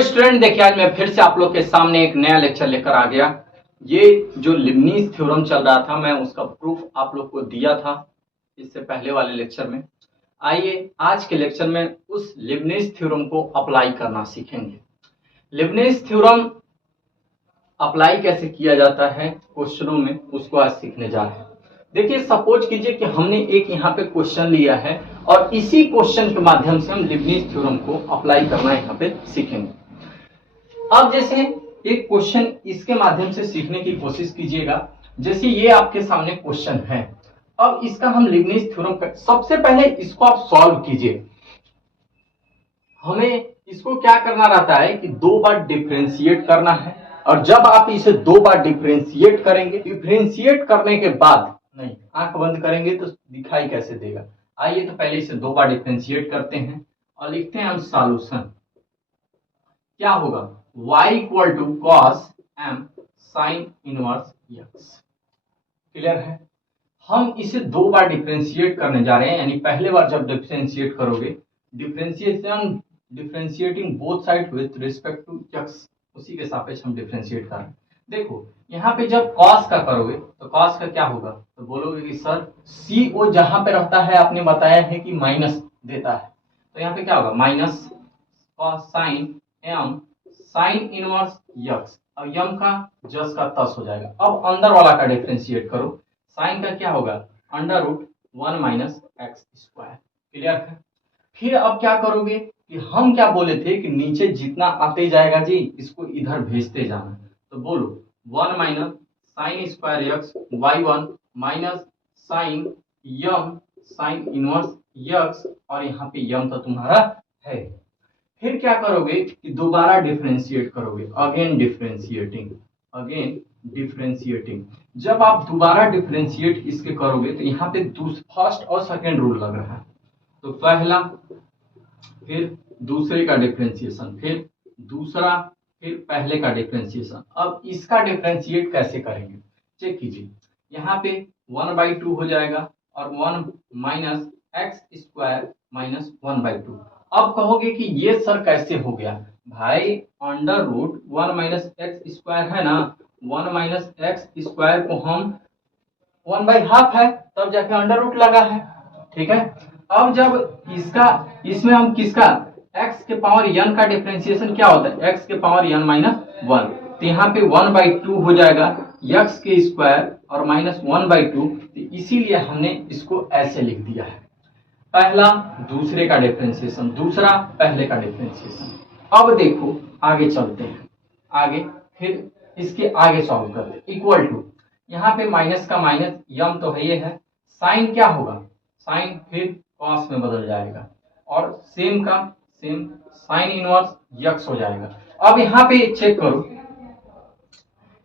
Student, देखिए आज मैं फिर से आप लोग के सामने एक नया लेक्चर लेकर आ गया। ये जो लिबनीज थ्योरम चल रहा था, मैं उसका प्रूफ आप लोग को दिया था इससे पहले वाले लेक्चर में। आइए आज के लेक्चर में उस लिबनीज थ्योरम को अप्लाई करना सीखेंगे। लिबनीज थ्योरम अप्लाई कैसे किया जाता है क्वेश्चनों में, उसको आज सीखने जा रहे हैं। देखिए सपोज कीजिए कि हमने एक यहाँ पे क्वेश्चन लिया है और इसी क्वेश्चन के माध्यम से हम लिबनीज थ्योरम को अप्लाई करना यहाँ पे सीखेंगे। अब जैसे एक क्वेश्चन इसके माध्यम से सीखने की कोशिश कीजिएगा। जैसे ये आपके सामने क्वेश्चन है, अब इसका हम लिबनीज थ्योरम सबसे पहले इसको आप सॉल्व कीजिए। हमें इसको क्या करना रहता है कि 2 बार डिफरेंशिएट करना है, और जब आप इसे 2 बार डिफरेंशिएट करेंगे, डिफरेंशिएट करने के बाद नहीं, आंख बंद करेंगे तो दिखाई कैसे देगा। आइए तो पहले इसे 2 बार डिफरेंशिएट करते हैं और लिखते हैं हम सॉल्यूशन। क्या होगा, y equal to cos m sine inverse x। Clear है। हम इसे 2 बार डिफरेंशिएट करने जा रहे हैं, यानी पहले बार जब डिफरेंशिएट करोगे, differentiating both side with respect to x, उसी के सापेक्ष हम डिफरेंशिएट कर रहे हैं। देखो यहाँ पे जब cos का करोगे तो cos का क्या होगा, तो बोलोगे कि सर CO जहां पे रहता है आपने बताया है कि माइनस देता है, तो यहाँ पे क्या होगा minus cos sine m sine inverse x, और यम का जस का तस हो जाएगा। अब अंदर वाला का डिफरेंशिएट करो, साइन का क्या होगा under root 1 minus X square. Clear है। फिर अब क्या करोगे कि हम क्या बोले थे कि नीचे जितना आते जाएगा जी इसको इधर भेजते जाना, तो बोलो 1 minus sine square x y1 minus sine यम साइन इनवर्स x, और यहाँ पे यम तो तुम्हारा है। फिर क्या करोगे कि दोबारा डिफरेंशिएट करोगे, अगेन डिफरेंशिएटिंग। जब आप दोबारा डिफरेंशिएट इसके करोगे तो यहाँ पे फर्स्ट और सेकंड रूल लग रहा है, तो पहला फिर दूसरे का डिफरेंशिएशन, फिर दूसरा, फिर पहले का डिफरेंशिएशन। अब इसका डिफरेंशिएट कैसे करेंगे चेक कीजिए। यहाँ पे 1/2 हो जाएगा और 1 माइनस एक्स स्क्वायर माइनस 1/2। अब कहोगे कि ये सर कैसे हो गया, भाई under root 1 minus X square है ना, 1 माइनस एक्स स्क्वायर को हम 1/2 है तब जाके अंडर रूट लगा है। ठीक है। अब जब इसमें हम किसका x के पावर n का डिफरेंशिएशन क्या होता है, x के पावर n माइनस 1, तो यहाँ पे 1/2 हो जाएगा x के स्क्वायर और माइनस 1/2, तो इसीलिए हमने इसको ऐसे लिख दिया है, पहला दूसरे का डिफरेंशिएशन, दूसरा पहले का डिफरेंशिएशन। अब देखो आगे चलते हैं, आगे फिर इसके आगे सॉल्व करते हैं। इक्वल टू यहाँ पे माइनस का माइनस, यम तो है ये है, साइन क्या होगा, साइन फिर कॉस में बदल जाएगा, और सेम का सेम साइन इनवर्स यक्स हो जाएगा। अब यहाँ पे चेक करो,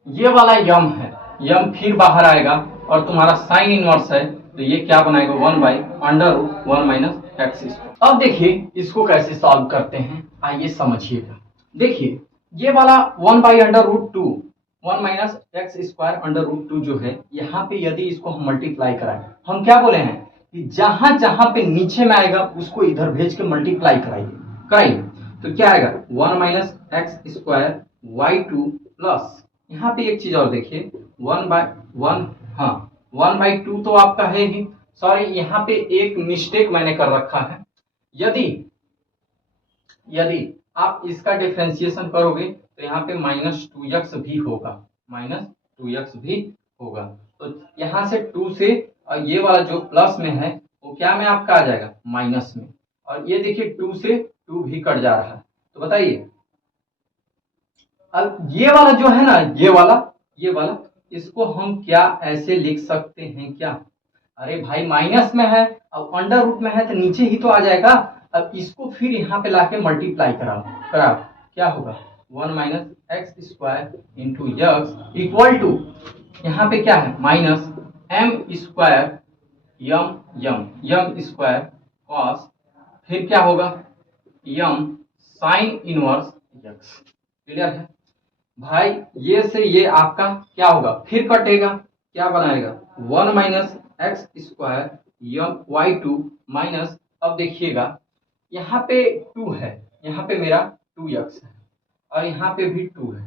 ये वाला यम है, यम फिर बाहर आएगा और तुम्हारा साइन इनवर्स है, तो ये क्या बनाएगा 1/√1 माइनस एक्स। अब देखिए इसको कैसे सॉल्व करते हैं, आइए समझिएगा। देखिए ये वाला 1/√2 1 minus X square under root 2 जो है, यहाँ पे यदि इसको हम मल्टीप्लाई कराएं, हम क्या बोले हैं कि जहां जहां पे नीचे में आएगा उसको इधर भेज के मल्टीप्लाई कराइए, तो क्या आएगा 1 minus X square y2 plus, यहाँ पे एक चीज और देखिए 1/1, हाँ 1/2 तो आपका है ही, सॉरी यहाँ पे एक मिस्टेक मैंने कर रखा है। यदि आप इसका डिफरेंशिएशन करोगे तो यहाँ पे -2x भी होगा, तो यहाँ से 2 से, और ये वाला जो प्लस में है वो क्या में आपका आ जाएगा माइनस में, और ये देखिए 2 से 2 भी कट जा रहा है, तो बताइए अब ये वाला जो है ना, ये वाला इसको हम क्या ऐसे लिख सकते हैं क्या, अरे भाई माइनस में है अब अंडर रूट में है तो नीचे ही तो आ जाएगा। अब इसको फिर यहाँ पे लाके मल्टीप्लाई कराओ, क्या होगा 1 minus X square into Y X equal to, यहाँ पे क्या है minus m square M square cos, फिर क्या होगा M sine inverse Y X. Clear है भाई, ये से ये आपका क्या होगा फिर कटेगा, क्या बनाएगा 1 माइनस एक्स स्क्वायर यम y2 माइनस, अब देखिएगा यहाँ पे 2 है, यहाँ पे मेरा 2x है, और यहाँ पे भी 2 है,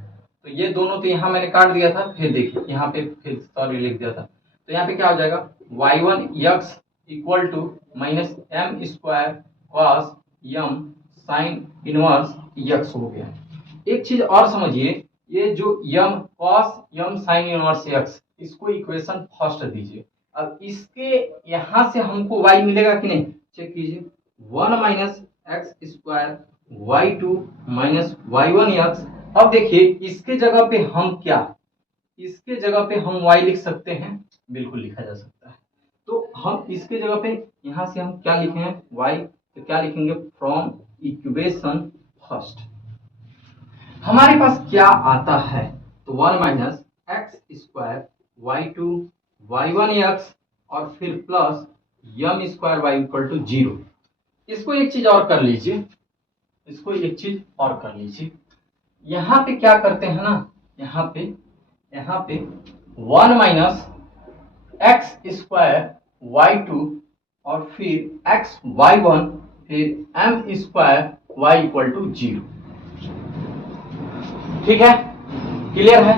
तो ये दोनों तो यहाँ मैंने काट दिया था। फिर देखिए यहाँ पे फिर सॉरी लिख दिया था, तो यहाँ पे क्या हो जाएगा y1 x equal to minus M square cos M sine inverse x हो गया। एक चीज और समझिए, ये जो M cos M sine inverse x, इसको इक्वेशन फर्स्ट दीजिए। अब इसके यहां से हमको y मिलेगा कि नहीं, चेक कीजिए। 1 minus X square y2 minus y1 x। अब देखिए इसके जगह पे हम क्या, इसके जगह पे हम y लिख सकते हैं, बिल्कुल लिखा जा सकता है। तो हम इसके जगह पे यहां से हम क्या लिखे हैं y, तो क्या लिखेंगे फ्रॉम इक्वेशन फर्स्ट हमारे पास क्या आता है, तो 1 minus X square y2 y1 x और फिर plus M square y equal to 0। इसको एक चीज और कर लीजिए, इसको एक चीज और कर लीजिए। यहाँ पे क्या करते हैं ना, यहाँ पे 1 माइनस एक्स स्क्वायर y2 और फिर एक्स y1 फिर M square y equal to 0। ठीक है, क्लियर है,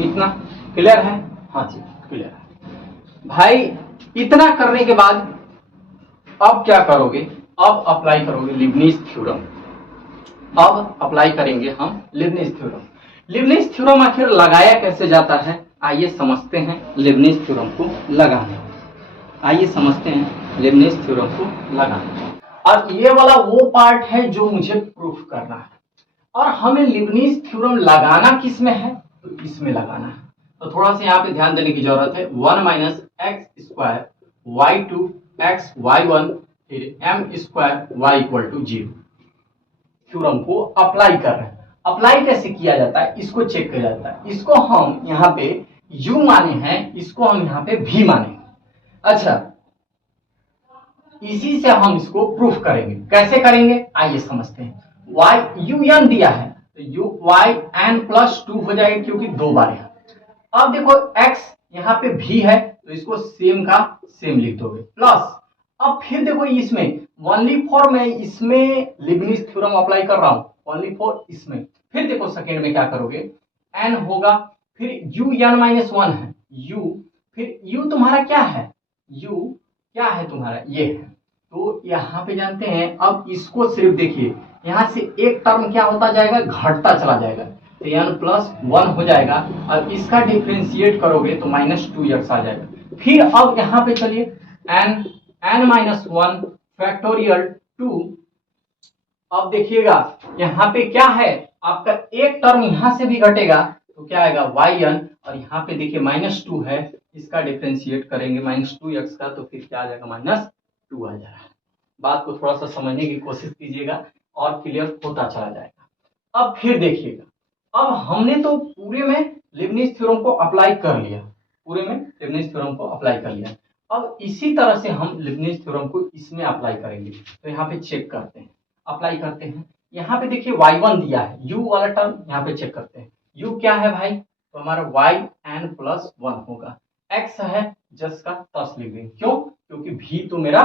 इतना क्लियर है, हाँ जी क्लियर है भाई। इतना करने के बाद अब क्या करोगे, अब अप्लाई करोगे लीबनिज थ्योरम। अब अप्लाई करेंगे हम लीबनिज थ्योरम। लीबनिज थ्योरम आखिर लगाया कैसे जाता है, आइए समझते हैं लीबनिज थ्योरम को लगाने। आइए समझते हैं लीबनिज थ्योरम को लगाने। और ये वाला वो पार्ट है जो मुझे प्रूफ करना है, और हमें लीबनिज थ्योरम लगाना किस में है, तो इसमें लगाना है। तो थोड़ा सा यहाँ पे ध्यान देने की जरूरत है। 1 minus X square y2 X y1 फिर M square y equal to 0 theorem को अप्लाई कर रहे हैं। अप्लाई कैसे किया जाता है, इसको चेक किया जाता है। इसको हम यहाँ पे u माने हैं, इसको हम यहाँ पे v माने। अच्छा, इसी से हम इसको प्रूफ करेंगे। कैसे करेंगे आइए समझते हैं। y u n दिया है तो u y n प्लस 2 हो जाएगा, क्योंकि 2 बार है। अब देखो x यहाँ पे भी है तो इसको सेम का सेम लिख दोगे, प्लस अब फिर देखो इसमें ओनली फॉर मैं इसमें लीबनिज थ्योरम अप्लाई कर रहा हूं, ओनली फॉर इसमें। फिर देखो सेकेंड में क्या करोगे, n होगा फिर u n माइनस 1 है, u फिर u तुम्हारा क्या है, u क्या है तुम्हारा ये है। तो यहाँ पे जानते हैं, अब इसको सिर्फ देखिए, यहाँ से एक टर्म क्या होता जाएगा, घटता चला जाएगा, तो n प्लस 1 हो जाएगा। और इसका डिफ्रेंशिएट करोगे तो माइनस 2x आ जाएगा। फिर अब यहाँ पे चलिए n माइनस 1 फैक्टोरियल 2। अब देखिएगा यहाँ पे क्या है, आपका एक टर्म यहाँ से भी घटेगा तो क्या आएगा yn, और यहाँ पे देखिए माइनस 2 है, इसका डिफ्रेंशिएट करेंगे माइनस 2x का, तो फिर क्या आ जाएगा माइनस 2 आ जाएगा। बात को थोड़ा सा समझने की कोशिश कीजिएगा और क्लियर होता चला जाएगा। अब फिर देखिएगा, अब हमने तो पूरे में लीबनिज थ्योरम को अप्लाई कर लिया, पूरे में लीबनिज थ्योरम को अप्लाई कर लिया। अब इसी तरह से हम लीबनिज थ्योरम को इसमें अप्लाई करेंगे। तो यहाँ पे चेक करते हैं, अप्लाई करते हैं। यहाँ पे देखिए y1 दिया है, u वाला टर्म यहाँ पे चेक करते हैं। u क्या है भाई, तो हमारा yn प्लस 1 होगा। x है जस का तस लिख देंगे, क्यों, क्योंकि v तो मेरा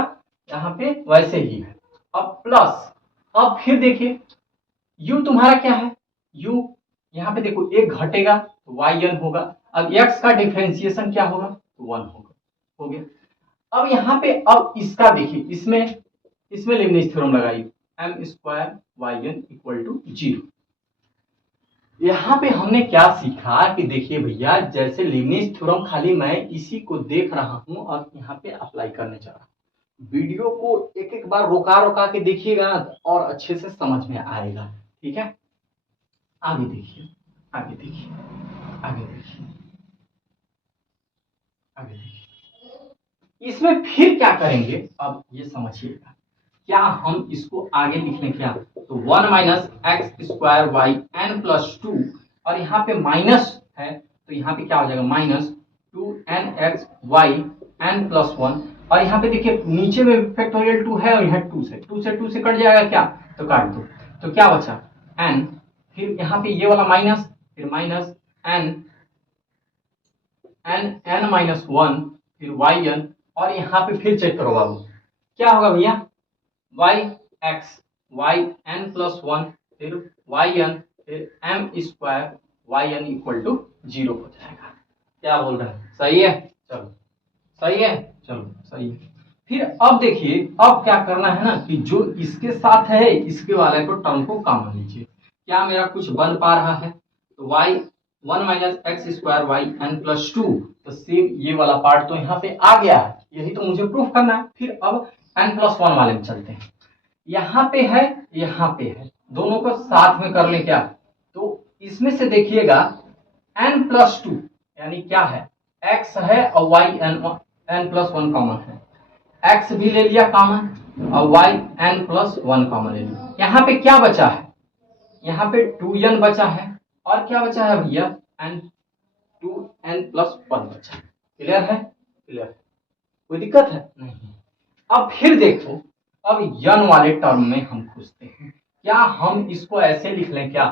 यहाँ पे वैसे ही है। अब प्लस, अब फिर देखिए u तुम्हारा क्या है, u यहाँ पे देखो एक घटेगा तो yn होगा। अब x का डिफरेंशिएशन क्या होगा, तो 1 होगा, हो गया। अब यहाँ पे अब इसका देखिए, इसमें लीबनिज थ्योरम लगाइए, M square yn equal to 0। यहाँ पे हमने क्या सीखा कि देखिए भैया, जैसे लीबनिज थ्योरम खाली मैं इसी को देख रहा हूं और यहाँ पे अप्लाई करने जा रहा हूं। वीडियो को एक एक बार रोका रोका के देखिएगा और अच्छे से समझ में आएगा, ठीक है। आगे देखिए, आगे देखिए, आगे देखिए, आगे देखिए। इसमें फिर क्या करेंगे, अब ये समझिएगा। क्या हम इसको आगे लिखने क्या, तो 1 minus X square Y N plus 2, और यहाँ पे माइनस है तो यहाँ पे क्या हो जाएगा minus 2n X Y N plus 1। और यहाँ पे देखिए नीचे में फैक्टोरियल 2 है और यहाँ 2 से कट जाएगा क्या, तो काट दो, तो क्या बचा n, फिर यहाँ पे ये वाला माइनस, फिर माइनस n माइनस 1 फिर yn, और यहाँ पे फिर चेक करो बाबू क्या होगा भैया, y x y n plus 1 फिर yn फिर M square Y N equal to 0 हो जाएगा। क्या बोल रहे हैं, सही है? चलो सही है, चलो सही है। फिर अब देखिए, अब क्या करना है ना कि जो इसके साथ है इसके वाले को टर्म को कॉमन लीजिए। क्या मेरा कुछ बन पा रहा है? तो Y 1 minus X square Y N plus 2, तो सेम ये वाला पार्ट तो यहाँ पे आ गया है, यही तो मुझे प्रूफ करना है। फिर अब एन प्लस 1 वाले में चलते हैं। यहाँ पे है, यहाँ पे है, दोनों को साथ में कर ले क्या? तो इसमें से देखिएगा एन प्लस 2 यानी क्या है, एक्स है और वाई एन प्लस 1 कॉमन है, एक्स भी ले लिया कॉमन और वाई एन प्लस 1 कॉमन ले लिया। यहाँ पे क्या बचा है? यहाँ पे 2n बचा है और क्या बचा है भैया, एन 2n प्लस 1 बचा है। क्लियर है? क्लियर है, कोई दिक्कत है? नहीं। अब फिर देखो, अब यन वाले टर्म में हम पूछते हैं, क्या हम इसको ऐसे लिख लें? क्या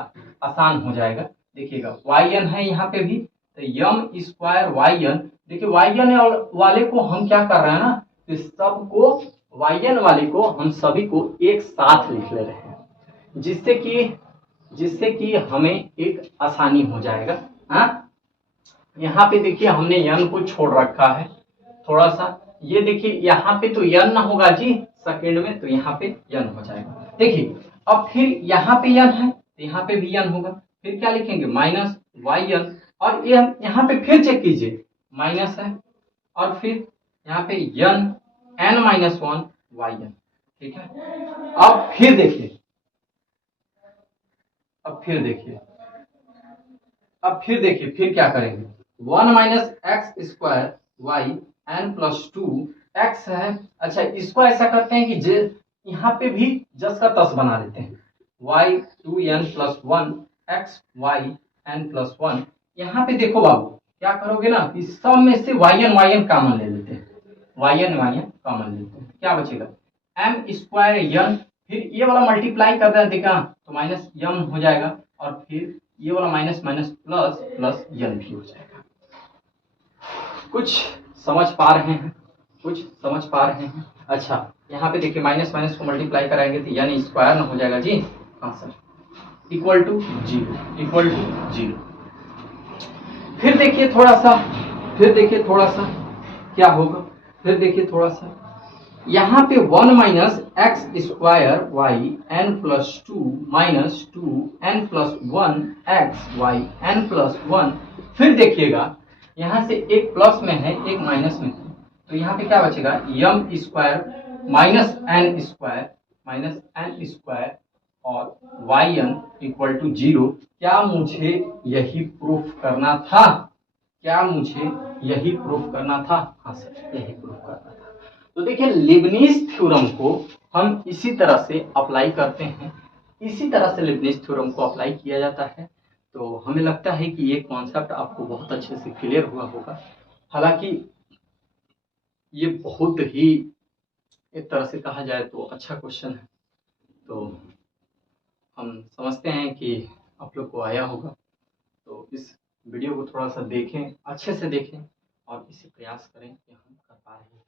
आसान हो जाएगा? देखिएगा वाई एन है यहाँ पे भी, तो यम स्क्वायर वाई एन। देखिए वाई एन वाले को हम क्या कर रहे हैं ना, इस सबको वाई एन वाले को हम सभी को एक साथ लिख ले रहे हैं, जिससे कि हमें एक आसानी हो जाएगा। हाँ, यहाँ पे देखिए हमने यन को छोड़ रखा है थोड़ा सा, ये देखिए यहाँ पे तो यन ना होगा जी सेकेंड में, तो यहाँ पे यन हो जाएगा। देखिए अब फिर यहाँ पे यन है तो यहाँ पे भी यन होगा, फिर क्या लिखेंगे, माइनस वाई यन, और ये यहाँ पे फिर चेक कीजिए माइनस है, और फिर यहाँ पे Y N N minus 1 Y N. ठीक है, अब फिर देखिए, फिर क्या करेंगे, 1 minus X square Y N plus 2 X है। अच्छा, इसको ऐसा करते हैं कि यहाँ पे भी जस का तस बना देते हैं, Y 2n plus 1 X Y N plus 1। यहाँ पे देखो बाबू क्या करोगे ना, इस सब में से वाई एन कॉमन ले लेते हैं, वाई एन कॉमन लेते हैं, क्या बचेगा, एम स्क्वायर यन, फिर ये वाला मल्टीप्लाई कर देगा तो माइनस यम हो जाएगा, और फिर ये वाला माइनस माइनस प्लस प्लस यन भी हो जाएगा। कुछ समझ पा रहे हैं? कुछ समझ पा रहे हैं? अच्छा, यहाँ पे देखिए माइनस माइनस को मल्टीप्लाई कराएंगे तो यानी स्क्वायर ना हो जाएगा जी। हाँ सर, इक्वल टू 0। फिर देखिए थोड़ा सा क्या होगा, फिर देखिए थोड़ा सा यहाँ पे 1 minus X square Y N plus 2 minus 2 N plus 1 X Y N plus 1। फिर देखिएगा यहाँ से एक प्लस में है एक माइनस में है, तो यहाँ पे क्या बचेगा, M square minus N square और वाई एन इक्वल टू 0। क्या मुझे यही प्रूफ करना था? हाँ सर, यही प्रूफ करना था। तो देखिए लीबनीज़ थ्योरम को हम इसी तरह से अप्लाई करते हैं, इसी तरह से लीबनीज़ थ्योरम को अप्लाई किया जाता है। तो हमें लगता है कि ये कॉन्सेप्ट आपको बहुत अच्छे से क्लियर हुआ होगा। हालांकि ये बहुत ही एक तरह से कहा जाए तो अच्छा क्वेश्चन है, तो हम समझते हैं कि आप लोग को आया होगा। तो इस वीडियो को थोड़ा सा देखें, अच्छे से देखें और इसे प्रयास करें कि हम कर पा रहे हैं।